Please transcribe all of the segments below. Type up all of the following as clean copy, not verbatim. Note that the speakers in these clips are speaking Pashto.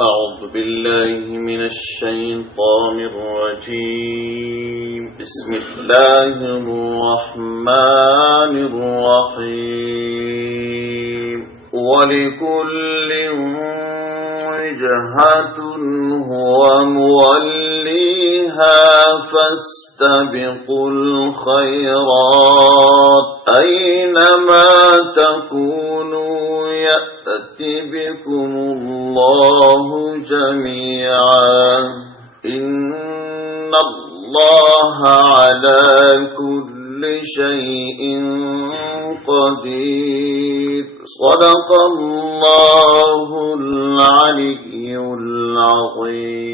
أعوذ بالله من الشيطان الرجيم بسم الله الرحمن الرحيم ولكل وجهة هو موليها فاستبقوا الخيرات أينما تكونوا يأتي بكم الله جميعا إن الله على كل شيء قدير صدق الله العلي العظيم.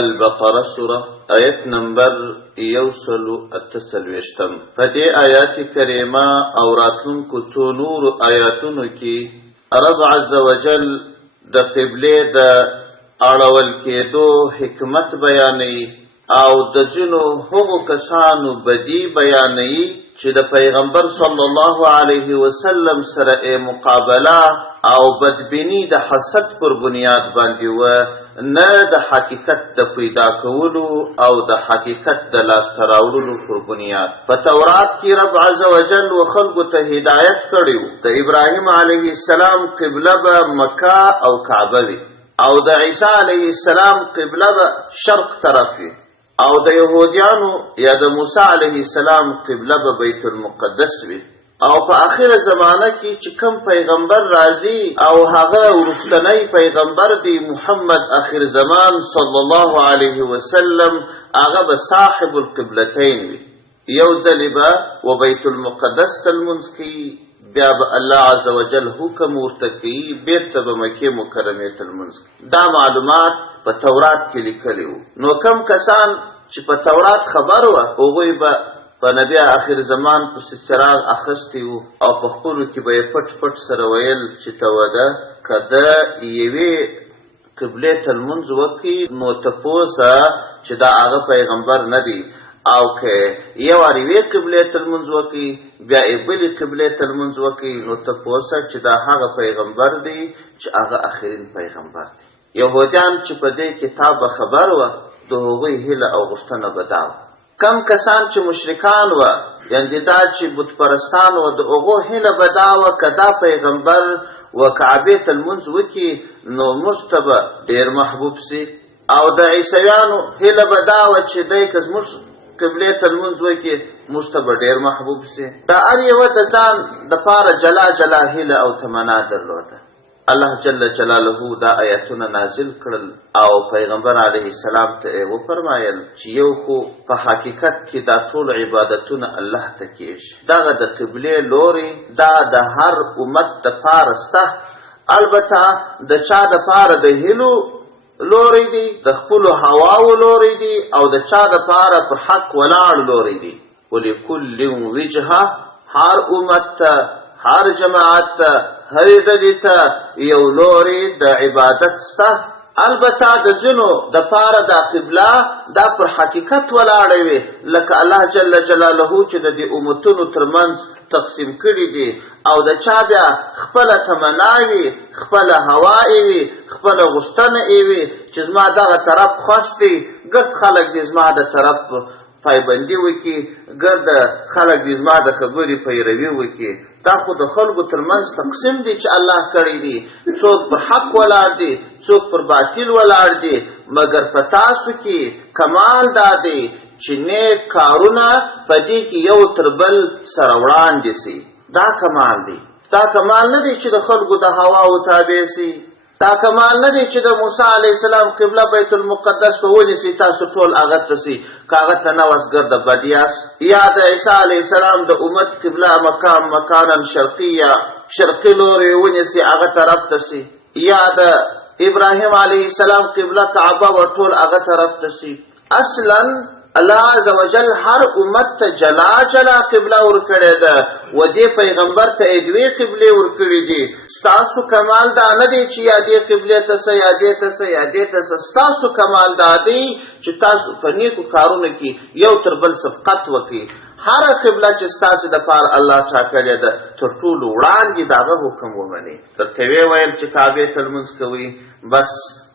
البقرة سورة آيات نمبر یوسلو التسلویشتم. فدی آیات کریمه او راتلون کو څو نور آیاتونو کی رب عز وجل د قبله د اړول کېدو حکمت بیانوي او د جنو هغو کسانو بدی بیانوي چې د پیغمبر صلی الله علیه وسلم سره مقابله او بدبینی د حسد پر بنیاد باندې و نه د حقیقت د پیدا کولو او د حقیقت د لاسته راوړلو پر بنیاد. په تورات کې رب عز وجل و خلکو ته هدایت کړی و د ابراهیم علیه السلام قبله به مکه او کعبه وي او د عیسی علیه السلام قبله به شرق طرف وي او د یهودیانو یا د موسی علیه السلام قبله به بیت المقدس وي. او په آخر زمانه کې چې کوم پیغمبر راځي او هغه ورستنی پیغمبر دی محمد آخر زمان صلی الله علیه وسلم هغه به صاحب القبلتین وي. یو ځلې به و بیت المقدس ته لمونځ کوي بیا به الله عز وجل حکم ورته کوي بیرته به مکې مکرمې ته لمونځ کوي. دا معلومات په تورات کې لیکلي وو. نو کم کسان چې په تورات خبر وه هغوی به په نبی آخر زمان پسې څراغ اخیستی وو او په خپلو کې به یې پټ پټ سره ویل چې ته وده که د یوې قبلې ته لمونځ وکړي نو تپوسه چې دا هغه پیغمبر نه دی او که یو وار یوې قبلې ته لمونځ وکړي بیا یې بلې قبلې ته لمونځ وکړي نو تپوسه چې دا هغه پیغمبر دی چې هغه آخرین پیغمبر دی. یهودیان چې په دې کتاب خبر وه د هغوی هیله او غوښتنه به دا وه. کم کسان چې مشرکان و یعنی دا چې بت پرستان و د هغو هیله به دا وه که دا پیغمبر و کعبې ته لمونځ وکړي نو موږ ته به ډېر محبوب سي او د عیسویانو هیله به دا وه چې دی که زموږ قبلې ته لمونځ وکړي موږ ته به ډېر محبوب سي. دا هر یوه د ځان دپاره جلا جلا هیله او تمنا درلوده. الله جل جلاله دا آیاتونه نازل کړل او پیغمبر علیه السلام ته وفرمایل چې یو خو په حقیقت کې دا ټول عبادتونه الله ته کېږي. دغه د قبلې لوري دا د هر امت دپاره سته، البته د چا دپاره د هیلو لوري دی، د خپلو هواو لوري دی او د چا دپاره په حق ولاړ لوري دی. ولکل وجهه هر امت ته هر جماعت ته هرې ډلې ته یو لوري د عبادت سته. البته د ځینو دپاره دا قبله دا پر حقیقت ولاړه وي لکه الله جل جلاله چې د دې امتونو ترمنځ تقسیم کړي دي او د چا بیا خپله تمنا وي خپله هوا وي خپله غوښتنه وي چې زما دغه طرف خوښ دی ګرد خلک دې زما د طرف پایبندي وکړي ګرد خلک دې زما د خبرې پیروي وکړي. دا خو د خلکو ترمنځ تقسیم دی چې الله کړی دی. څوک پر حق ولاړ دی څوک پر باطل ولاړ دی مګر په تاسو کې کمال دا دی چې نیک کارونه په دې کې یو تر بل سره وړاندې سي. دا کمال دی. دا کمال نه دی چې د خلکو د هواو تابع سي. دا کمال نه دی چې د موسی علیه السلام قبله بیت المقدس ته ونیسي تاسو ټول هغه ته سي که هغه ته نه وس ګرده بد یاست. یا د عیسی علیه السلام د امت قبله مکانا شرقیه شرقي لورې ونیسي هغه طرف ته سي. یا د ابراهیم علیه السلام قبله کعبه و ټول هغه طرف ته سي. اصلا الله عز وجل هر امت ته جلا جلا قبله ورکړې ده و دې پیغمبر ته دوې قبلې ورکړې دي. ستاسو کمال دا نه دی چې یا دې قبلې ته سه یا دې ته سه یا دې ته سه. ستاسو کمال دا دی چې تاسو په نیکو کارونو کې یو تر بل سبقت وکړي. هره قبله چې ستاسې دپاره الله ټاکلې ده تر ټولو وړاندې د هغه حکم ومنئ. درته ویې ویل چې کعبې ته لمونځ کوئ بس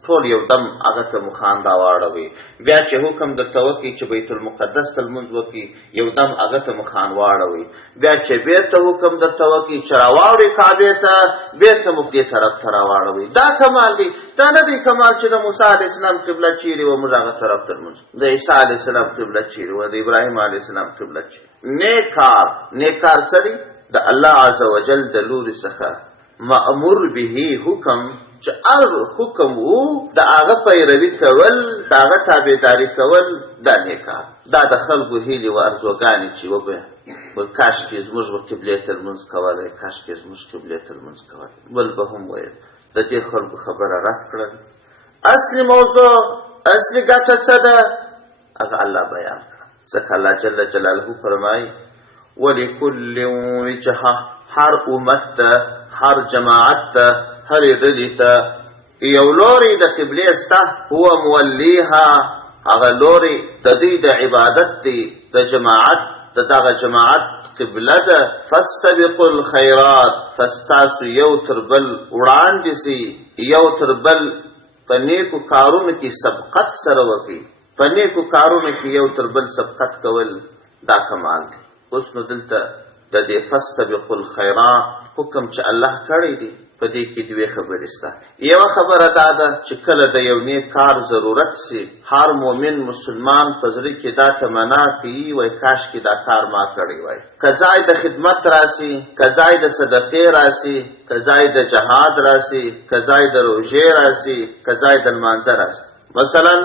ټول یو دم هغه ته مخان راواړوئ. بیا چې حکم درته وکړي چې بیت المقدس ته لمونځ وکړي یو دم هغه ته مخان واړوئ. بیا چې بېرته حکم درته وکړي چې راواړئ کعبې ته بېرته مخ دې طرف ته راواړوئ. دا کمال دی. دا نه دی کمال چې د موسی علیه السلام قبله چیرې وه موږ هغه طرف ته لمونځ، د عیسی علیه السلام قبله چیرې وه، د ابراهیم علیه السلام قبله چیرې. نیک کار څه دی؟ د الله عز وجل د لورې څخه مأمور به حکم چې هر حکم وو د هغه پیروي کول، د هغه تابعداري کول، دا نیک کار. دا د خلکو هیلې و ارزوګانې چې وبه کاشکې زموږ به قبلې ته لمونځ کولی، کاشکې زموږ قبلې ته لمونځ کولی. بل به هم ویل د دې خلکو خبره رد کړل. اصلي موضوع اصلي ګټه څه ده هغه الله بیان کړه. ځکه الله جل جلاله فرمایي ولکل وجهه، هر امت ته، هر جماعت ته، هرې ډلې ته یو لوري د قبلې سته، هو مولیها، هغه لوري د دوی د عبادت دی، د جماعت د دغه جماعت قبله ده. فاستبقوا الخیرات، فستاسو یو تر بل وړاندې سي، یو تر بل په نیکو کارونو کې سبقت سره وکړي. په نیکو کارونو کې یو تر بل سبقت کول دا کمال دی. اوس نو دلته د دې فاستبقوا الخیرات حکم چې الله کړی دی په دې کې دوې خبرې شته. یوه خبره دا ده چې کله د یو نیک کار ضرورت سي، هر مؤمن مسلمان په زړه کې دا تمنا کوي وای کاشکې دا کار ما کړی وای. که ځای د خدمت راسي، که ځای د صدقې راسي، که ځای د جهاد راسي، که ځای د روژې راسي، که ځای د لمانځه راسي. مثلا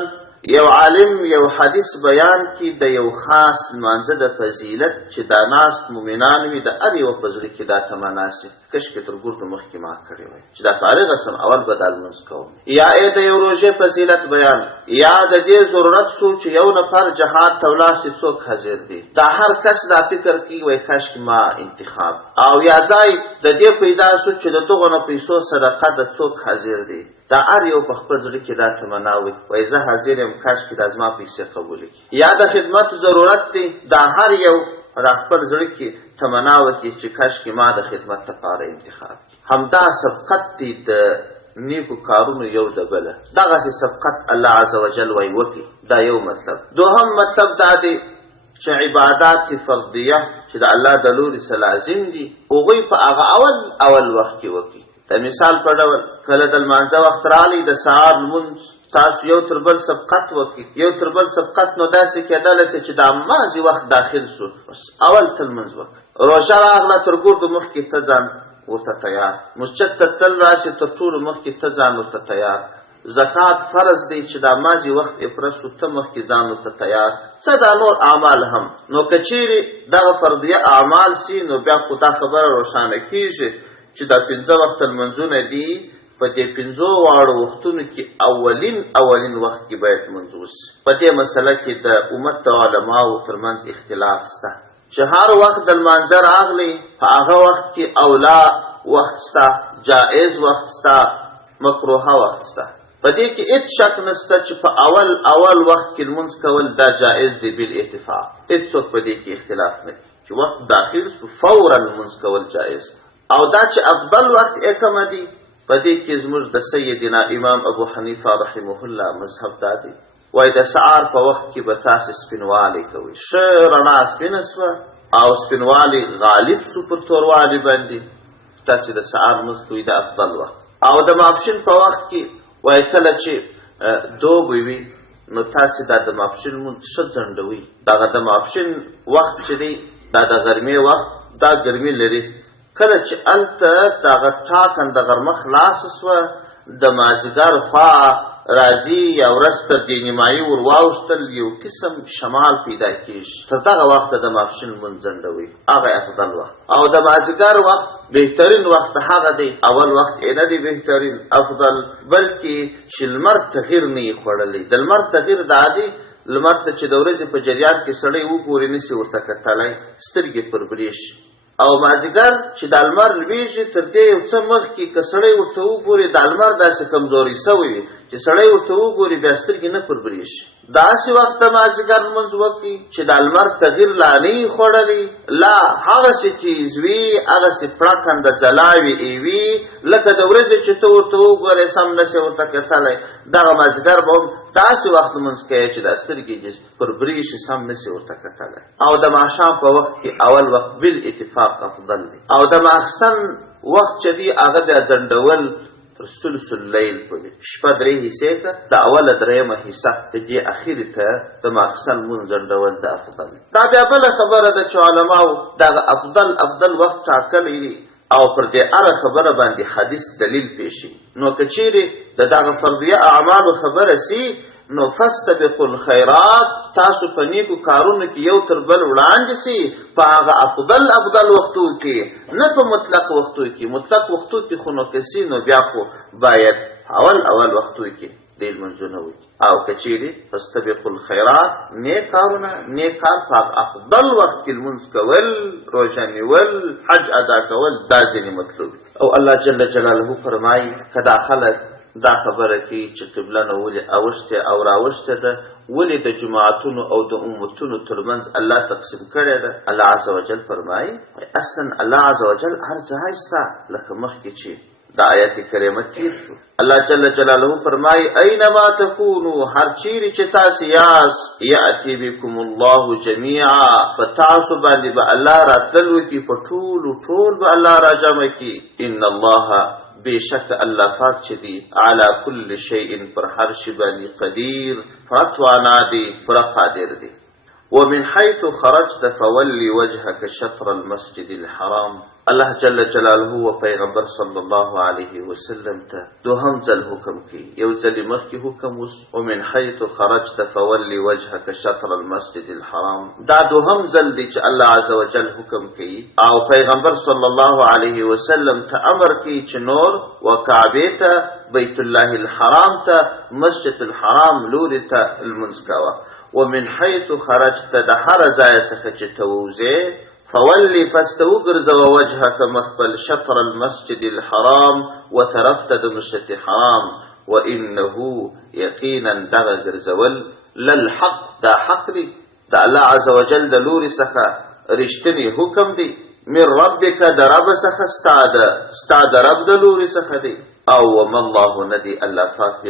یو عالم یو حدیث بیان کی د یو خاص لمانځه د فضیلت چې دا ناست مؤمنان وي د هر یو په زړه کې دا تمنا سي کاشکې تر ګورته مخکې ما کړی وای چې دا فارغه سم اول به دا لمونځ کوم. یا د یو روژې فضیلت بیان، یا د دې ضرورت سو چې یو نفر جهاد ته ولاړ شي څوک حاضر دي. دا هر کس دا فکر کوي وای کاشکې ما انتخاب. او یا ځای د دې پیدا سو چې د دغو نه پیسو صدقه د څوک حاضر دي. دا هر یو په خپل زړه کې دا تمنا وي وای زه حاضر یم کاشکې دا زما پیسې قبولې کړي. یا د خدمت ضرورت دی، دا هر یو دا خپل زړه کې تمنا وکړي چې کاشکې ما د خدمت لپاره انتخاب کړي. همدا سبقت دی د نیکو کارونو یو د بله. دغسې سبقت الله عز وجل وای وکړي. دا یو مطلب. دوهم مطلب دا دی چې عبادات فردیه چې د الله د لورې څخه لازم دي هغوی په هغه اول وخت کې وکړي. د مثال په ډول کله د لمانځه وخت راغلی د سهار لمونځ تاسو یو تر بل سبقت وکړي. یو تر بل سبقت نو داسې کېدلی چې د مازې وخت داخل سو بس اول ته لمونځ وکړه. روژه راغله تر ګردو مخکې ته ځان ورته تیار. مسجد ته تل راشي تر ټولو مخکې ته ځان ورته تیار. زکات فرض دی چې دا مازې وخت افرس سو ته مخکې ځان ورته تیار. څه دا نور اعمال هم نو که چیرې دغه فردیه اعمال سي نو بیا خو دا خبره روښانه کېږي چې دا 5 وخت لمونځونه دي په دې 5 واړو وختونو کې اولین وخت کې باید لمونځ وشي. په دې مسله کې د امت د علماو ترمنځ اختلاف شته چې هر وخت د لمانځه راغلی په هغه وخت کې اولا وخت شته، جائز وخت شته، مکروهه وخت شته. په دې کې هیڅ شک نشته چې په اول وخت کې لمونځ کول دا جائز دی بالاتفاق. هیڅوک په دې کې اختلاف نه کوي چې وخت داخل سو فورا لمونځ کول جائز. او دا چې افضل وخت کوم دی په دې کې زموږ د سیدنا امام ابو حنیفه رحمه الله مذهب دا دی وای د سهار په وخت کې به تاسې سپینوالی کوئ. ښه رڼا سپینه سوه او سپینوالی غالب سو پر توروالی باندې تاسې د سهار لمونځ کوئ دا افضل وخت. او د ماپښین په وخت کې وای کله چې دوبی وي نو تاسې دا د ماپښین لمونځ ښه ځنډوئ. دغه د ماپښین وخت چې دی دا د غرمې وخت دا ګرمي لري. کله چې هلته دغه ټاکنده غرمه خلاصه سوه د مازدیګر خوا راځي یا ورځ تر دې نیمایي ور واوښتل یو قسم شمال پیدا کېږي. تر دغه وخته د ماپښین لمونځ ځنډوئ هغه افضل وخت. او د مازدیګر وخت بهترین وخت هغه دی. اول وخت یې نه دی بهترین افضل بلکې چې لمر تغیر نه یې خوړلی. د لمر تغیر دا دی لمر ته چې د ورځې په جریان کې سړی وګوري نسي ورته کتلی سترګې پر برېښي. او مازدیګر چې د لمر لویږي تر دې یو څه مخکې که سړی ورته وګوري د لمر داسې کمزوري سوی وي چې سړی ورته وګوري بیا سترګې نه پر برېښي. داسې وخت د مازدیګر لمونځ وکړي چې د لمر تغیر لا نه وي خوړلی، لا هغسې تیز وي، هغسې پړکنده ځلا وي وي لکه د ورځې چې ته ورته وګورې سم نسې ورته کتلی، دغه مازدیګر به هم داسې وخت لمونځ کوې چې دا سترګې دې پر برېښي سم نسې ورته کتلی. او د ماښام په وخت کې اول وخت بالاتفاق افضل دی، او د ماخستن وخت چې دی هغه بیا ځنډول تر ثلث اللیل پورې، شپه 3 حصې که د اوله 3مه حصه د دې اخرې ته د ماخستن لمونځ ځنډول د افضل. دا بیا بله خبره ده چې علماو دغه افضل وخت ټاکلی دی او پر دې هره خبره باندې حدیث دلیل پیشي. نو که چیرې د دغه فرضیه اعمالو خبره سي نو فاستبقوا الخیرات، تاسو په نیکو کارونو کې یو تر بل وړاندې سي په هغه افضل وختو کې، نه په مطلق وختو کې. مطلق وختو کې خو نو کسي نو بیا خو باید اول وختو کې دې لمونځونه وکړي. او که چیرې فاستبقوا الخیرات نیک کارونه، نیک کار په افضل وخت کې لمونځ کول، روژه نیول، حج ادا کول، دا ځینې مطلوب. او الله جل جلاله فرمایي که دا خلک دا خبره کوي چې قبله نه ولې اوښتې او راوښتې ده، ولې د جماعتونو او د امتونو ترمنځ الله تقسیم کړې ده. الله عز وجل فرمایي اصلا الله عز وجل هر ځای سته، لکه مخکې چې د آیت کریمه تیر شو. الله جل جلاله فرمایي اینما تکونو، هر چیرې چې تاسې یاست، یأتی بکم الله جمیعا، په تاسو باندې به الله راتلل وکړي، په ټول به الله را جمع کړي. ان الله بشک الله پاک چې دی علی کل شیء پر هر شی باندې قدیر، فتوانا دی، پر قادر دی. ومن حيث خرجت فولي وجهك شطر المسجد الحرام، الله جل جلاله و پیغمبر صلی الله علیه وسلم ته دوهم ځل حکم کی، یو ځل مخکې حکم وس ومن حيث خرجت فولي وجهك شطر المسجد الحرام، دا دوهم ځل دی چې الله عز وجل حکم کی او پیغمبر صلی الله علیه وسلم ته امر کی چې نور وکعبه ته، بیت الله الحرام ته، مسجد الحرام لوري ته المنځ کوه. ومن حيث خرجت د هر ځای څخه چې ته ووځې، فولي فاستوګرځوه وجهك مخبل شطر المسجد الحرام، وطرف ته د مسجد حرام. وانه یقینا دغه ګرځول للحق، دا حق دی د الله عز وجل د لوري څخه رښتینی حکم دی، من ربک د رب څخه ستا د رب د لوري څخه دی. او وما الله ندی الله پاک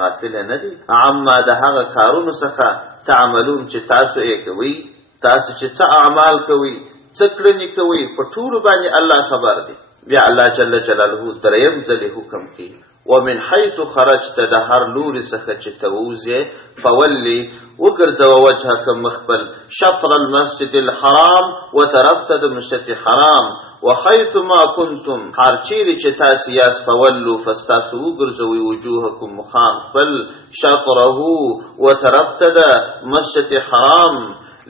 غافل ندی عما د هغه کارونو څخه تعملون چې تاسو یې کوي، تاسو چې څه اعمال کوي، څه کړنې کوي، په ټولو باندې الله خبر دی. بیا الله جل جلاله دریم ځلې حکم کوي ومن حيث خرجت د هر لوري څخه چې ته ووځې، فولي وګرځوه وجهک مخبل شطر المسجد الحرام، وطرف ته د مسجد حرام. وحيث ما كنتم، هر چیرې چې تاسې یاست، فولو فستاسو وګرځوئ وجوهکم مخام خپل شطره، وطرف ته د مسجد حرام.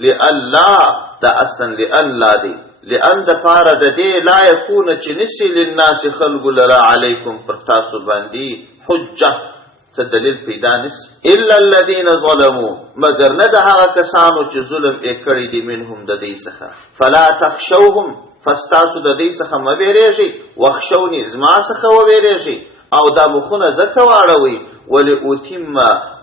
لئلا، دا اصلا لئلا دی، لئن د پاره د دې لا یکون چې نسی للناس خلق لرا علیکم پر تاسو باندې حجه، څه دلیل پیدا نسی، الا الذين ظلموا، مگر نه د هغه کسانو چې ظلم یې کړی دي، منهم د دې څخه. فلا تخشوهم، فستاسو د دې څخه مه ویرېږئ، واخشوني، زما څخه وویرېږئ. او دا مخونه ځکه واړوئ ولأتم،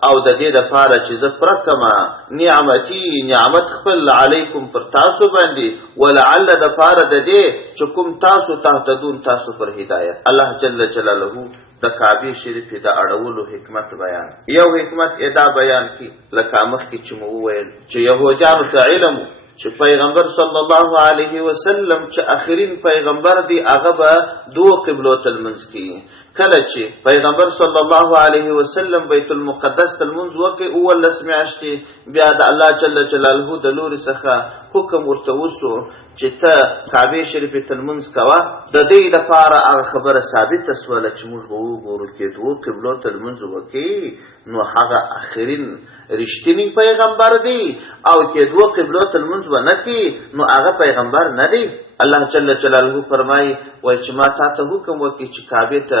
او د دې دپاره چې زه پوره کړمه نعمتي، نعمت خپل علیکم پر تاسو باندې، ولعل دپاره د دې چې کوم تاسو تهتدون، تاسو پر هدایت. الله جل جلاله د کعبې شریفې د اړولو حکمت بیان، یو حکمت ادا بیان کی لکه مخکې چې مو وویل چې یهودیانو ته علم چې پیغمبر صلی الله علیه وسلم چې اخرین پیغمبر دی، هغه به 2 قبلو ته لمونځ کوي. کله چې پیغمبر صلی الله علیه وسلم بیت المقدس ته لمونځ وکړي 19 میاشتې، بیا د الله جل جلاله د لوري څخه حکم ورته وسو چې ته کعبې شریفې ته لمونځ کوه. د دې لپاره هغه خبره ثابته سوله چې موږ به وګورو چې 2 قبلو ته لمونځ وکړي نو هغه اخرین رښتینی پیغمبر دی، او کې 2 قبلو ته لمونځ ونه کړي نو هغه پیغمبر نه دی. الله جل جلاله فرمایي وایي چې ما تا ته حکم وکړي چې کعبې ته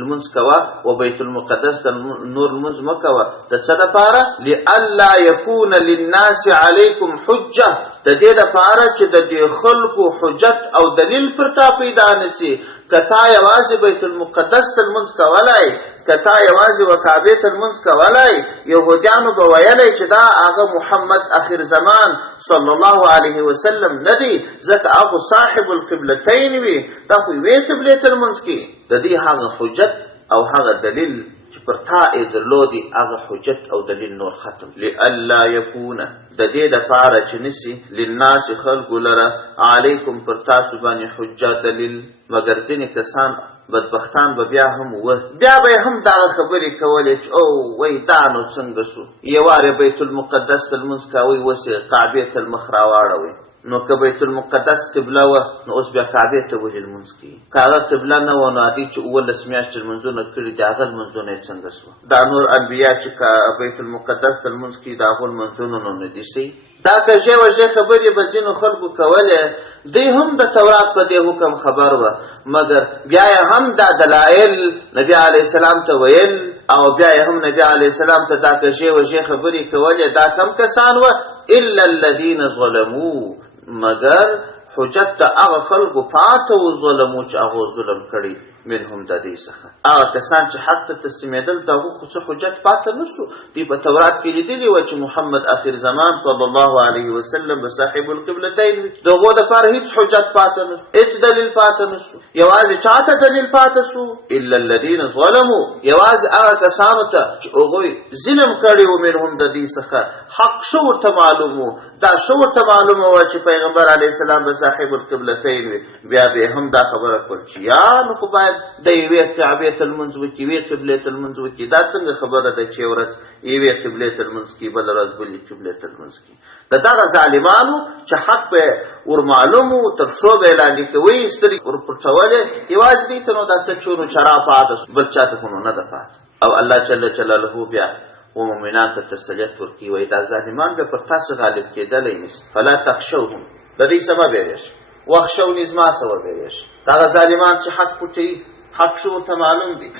لمونځ کوه و بیت المقدس ته نور لمونځ مه کوه. د څه دپاره؟ لئلا یکون للناس علیکم حجه، د دې دپاره چې د دې خلکو حجت او دلیل پر تا پیدا نسي. کتا یوازې بیت المقدس ته لمونځ کولای، کتا یوازې کعبې ته لمونځ کولای، یهودیانو به ویلی چې دا هغه محمد اخر زمان صلی الله علیه وسلم نه دی، ځکه هغه صاحب القبلتین وي، دا خو یوې قبلې ته لمونځ کوي. د دې هغه حجت او هغه دلیل چې پر تا یې درلودي هغه حجت او دلیل نور ختم. لئلا یکون د دې دپاره چې نسي للناس خلکو لره علیکم پر تاسو باندې حجت دلیل، مګر ځینې کسان بدبختان به بیا هم بیا به هم دغه خبرې کولې چې او وای دا نو څنګه شو، یوارې بیت المقدس ته لمونځ کوئ اوسې قعبې ته المخ راواړوئ. نو که بیت المقدس قبله وه نو اوس بیا کعبې ته ولې لمونځ کوي؟ که هغه قبله نه وه نو هغې چې 18 میاشتې لمونځونه کړي دي هغه لمونځونه یې څنګه شوه؟ دا نور انبیا چې که بیت المقدس ته لمونځ کوي د هغو لمونځونه نو نه دي صحیح. دا کژې وژې خبرې به ځینو خلکو کولې، دوی هم د تورات په دې حکم خبر وه، مګر بیا یې هم دا دلایل نبي علیه السلام ته ویل او بیا یې هم نبي علیه السلام ته دا کژې وژې خبرې کولې. دا کم کسان وه؟ الا الذین ظلموا، مگر حجت د هغه خلکو پاته و ظلمو چې هغو ظلم کړي منهم د دې څخه. هغه کسان چې حق ته تسلیمېدل د هغو خو څه حجت پاته نه شو. دوی په تورات کې لیدلي وه چې محمد آخر زمان صلی الله علیه وسلم به صاحب القبلتین وي، د هغو دپاره هېڅ حجت پاته نه شو، هېڅ دلیل پاته نه شو. یوازې چا ته دلیل پاته شو؟ الا الذین ظلموا، یوازې هغه کسانو ته چې هغوی ظلم کړي و منهم د دې څخه، حق ښه ورته معلوم و، دا ښه ورته معلومه وه چې پیغمبر علیه السلام به صاحب القبلتین وي، بیا به هم دا خبره کول چې یا نو خو باید د یوې کعبې ته لمونځ وکړي، یوې قبلې ته لمونځ وکړي. دا څنګه خبره ده چې یو ورځ یوې قبلې ته لمونځ کړي، بله ورځ بلې قبلې ته لمونځ کړي؟ د دغه ظالمانو چې حق به ور معلوم و تر پښو به یې لاندې کوي، سترګې ور پټولې، یوازې دوی ته نو دا څه چونو چرا پاته شو، بل چا ته خو نو نه ده پاته. او الله جل جلاله بیا و مؤمنان ته تسلیت ورکوي، وایي دا ظالمان به پر تاسو غالب کېدلی نشي. فلا تخشوهم، د دوی څه مه بیریږئ، واخشوني زما څه وبیریږئ. دغه ظالمان چې حق پټوي، حق ښه ورته معلوم دي،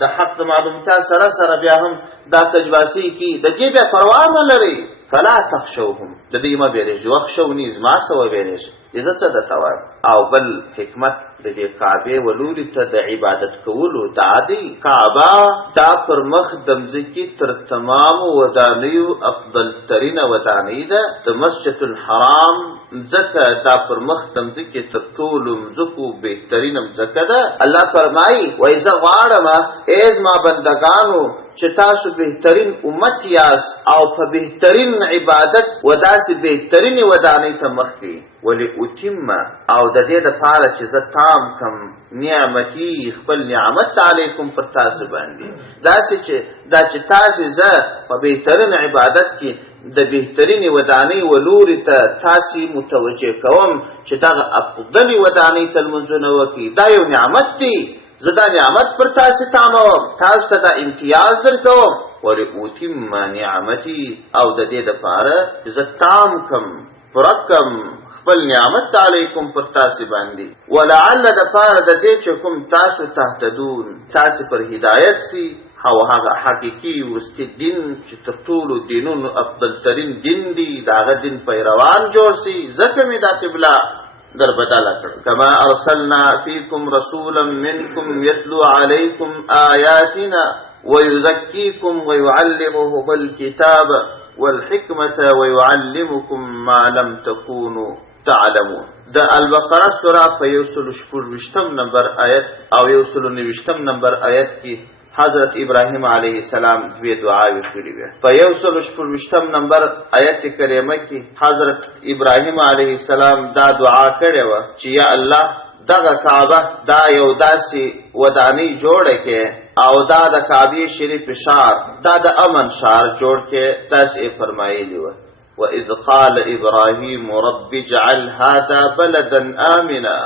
د حق د معلومتیا سره سره بیا هم دا تجباسي کوي، د دې بیا پروا نه لري. فلا تخشوهم، د دوی مه بیریږئ، واخشوني زما څه وبیریږئ. زه څه درته وایم؟ او بل حکمت د دې کعبې ولوري ته د عبادت کولو دا دی، کعبه دا پر مخ د مځکې تر تمامو ودانیو افضل ترینه ودانۍ ده. د مسجد الحرام مځکه دا پر مخ د مځکې تر ټولو مځکو بهترینه مځکه ده. الله فرمایي وایي زه غواړم ای زما بندګانو چې تاسو بهترین امت یاست او په بهترین عبادت و داسې بهترینې ودانۍ ته مخ کړئ. ولأتم، او د دې دپاره چې زه تام کم نعمتي خپل نعمت علیکم پر تاسو باندې، داسې چې دا چې تاسې زه په بهترین عبادت کې د بهترینې ودانۍ ولوري ته تاسې متوجه کوم چې دغه افضلې ودانۍ ته لمونځونه وکړي. دا یو نعمت دی، زه دا نعمت پر تاسې تاموم، تاسو ته دا امتیاز درکوم. ولأتم نعمتي، او د دې دپاره چې زه تام کم پوره کم خپل نعمت علیکم پر تاسې باندې. ولعل دپاره د دې چې کوم تاسو تهتدون، تاسې پر هدایت سي، او هغه حقیقي وروستي دین چې تر ټولو دینونو افضل ترین دین دی، د هغه دین پیروان جوړ سي. ځکه مې دا قبله در بدله کړ. کما ارسلنا فیکم رسولا منکم یتلو علیکم آیاتنا ویزکیکم ویعلمهم الکتاب والحکمة ویعلمکم ما لم تکونوا تعلمون. د البقره سوره په 126 نمبر آیت او 129 نمبر آیت کې حضرت ابراهیم علیه السلام دوی دعاوې کړې وې. په 126 نمبر آیت کریمه کې حضرت ابراهیم علیه السلام دا دعا کړې وه چې یا الله دغه کعبه دا یو داسې ودانۍ جوړه کې او دا د کعبې شریف شار دا د امن شار جوړ کې. تاسې یې فرمایلي وه وَإِذْ قَالَ إِبْرَاهِيمُ رَبِّ اجْعَلْ هَذَا بَلَدًا آمِنًا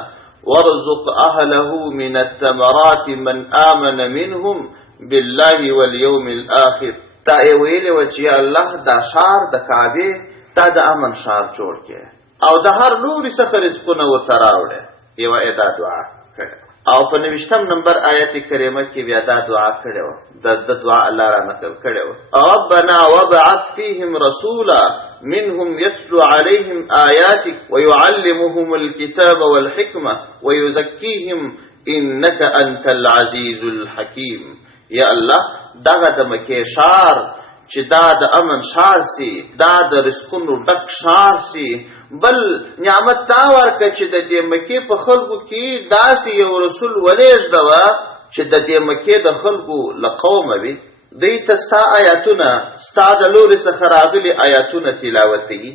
وَارْزُقْ أَهْلَهُ مِنَ الثَّمَرَاتِ مَنْ آمَنَ مِنْهُمْ بِاللَّهِ وَالْيَوْمِ الْآخِرِ. تا یې ویلې وه چې الله دا شار د کعبې دا د امن شار جوړ کې او د هر لوري څخه رزقونه ورته راوړې. یوه یې دا دعا کړې او په 90 نمبر آیت کریمه کې بیا دا دعا کړې وه. د دعا الله را نقل کړې وه ربنا وابعث فيهم رسولا منهم يتلو عليهم آياتك ويعلمهم الكتاب والحكمة ويزكيهم انک انت العزیز الحکیم. یا الله دغه د مکې ښار چې دا د امن ښار سي، دا د رزقونو ډک ښار سي، بل نعمت دا ورکړه چې د دې مکې په خلکو کې داسې یو رسول ولېږدوه چې د دې مکې د خلکو له قومه وي، دوی ته ستا آیاتونه، ستا د لورې څخه راغلي آیاتونه تلاوتوي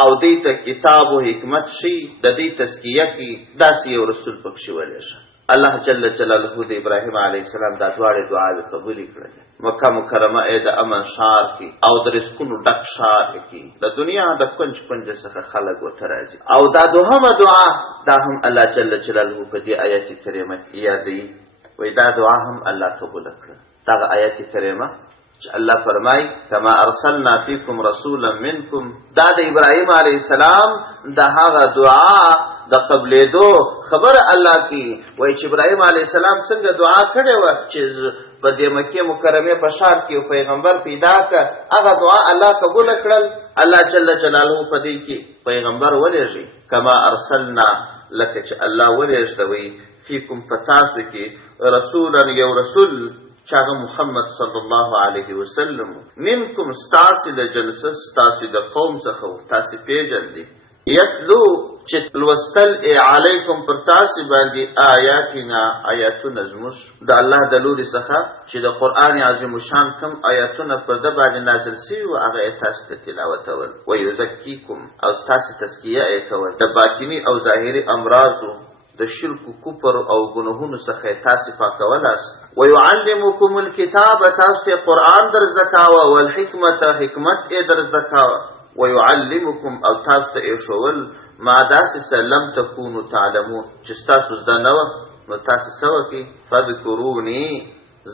او دوی ته کتاب و حکمت شي، د دوی تزکیه کړي، داسې یو رسول پکښې ولېږه. الله جل جلاله د ابراهیم علیه السلام دا دواړې دعاوې قبولې کړلې. مکه مکرمه د امن ښار کې او د رزقونو ډک ښار کې د دنیا د کونج کونج څخه خلک ورته راځي. او دا دوهمه دعا دا هم الله جل جلاله په دې آیت کریمه کې یادوي، وایي دا دعا هم الله قبوله کړه. دغه آیت کریمه چې الله فرمایي کما ارسلنا فیکم رسولا منکم، دا د ابراهیم علیه السلام د هغه دعا د قبلېدو خبره الله کی. وایي چې ابراهیم علیه السلام څنګه دعا کړې وه چې په دې مکې مکرمې په ښار کې یو پیغمبر پیدا کړه، هغه دعا الله قبوله کړل. الله جل جلاله په دې کې پیغمبر ولېږي، کما ارسلنا لکه چې الله ولېږدوي فیکم په تاسو کې رسولا یو رسول چې هغه محمد صلی الله علیه وسلم منکم ستاسې د جنسه ستاسې د قوم څخه و، تاسې پېژندي، یتلو چې لوستل علیکم پر تاسې باندې آیاتنا آیاتونه زموږ د الله د لورې څخه چې د قرآن عظیم الشان کوم آیاتونه پر ده باندې نازل سوي وو هغه یې تاسې ته تلاوتول. ویزکیکم او ستاسې تزکیه یې کول د باطني او ظاهري امراضو د شرک و کفر او ګناهونو څخه تاسې پاکولاست. ویعلمکم الکتاب تاسو ته قرآن در زده کاوه، والحکمت حکمت یې در زده کاوه، ویعلمکم او تاسو ته یې ښول ما داسې څه لم تکونو تعلمون چې ستاسو زده نه وه، نو تاسې څه وکړئ فذکروني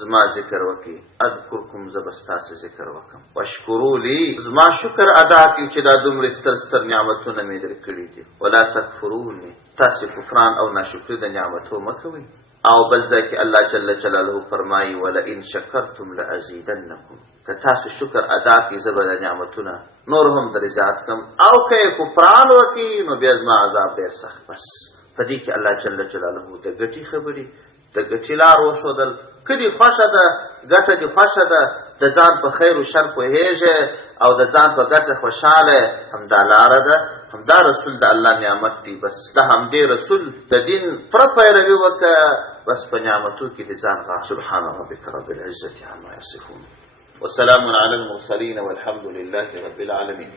زما ذکر وکړي، اذکرکم زه به ستاسې ذکر وکړم، واشکرو لی زما شکر ادا کړي چې دا دومره ستر ستر نعمتونه مې در کړي دي، ولا تکفروني تاسې کفران او ناشکري د نعمتو مه کوئ. او بل ځای کې الله جل جلاله فرمایي ولئن شکرتم لازیدنکم، که تاسو شکر ادا کړئ زه به د نعمتونه نور هم در زیات کړم، او که یې کفران وکړي نو بیا زما عذاب ډېر سخت. بس په دې کې الله جل جلاله د ګټې خبرې د ګټې لار وښودل، که دې خوښه ده ګټه دې خوښه ده، د ځان په خیر و شر پوهېږې او د ځان په ګټه خوشحاله، همدا لاره ده، همدا رسول د الله نعمت دی. بس د همدې رسول د دین پوره پیروي وکړه، بس په نعمتو کې د ځان غاښ. سبحان ربک رب العزة عما یصفون وسلام علی المرسلین والحمد لله رب العالمین.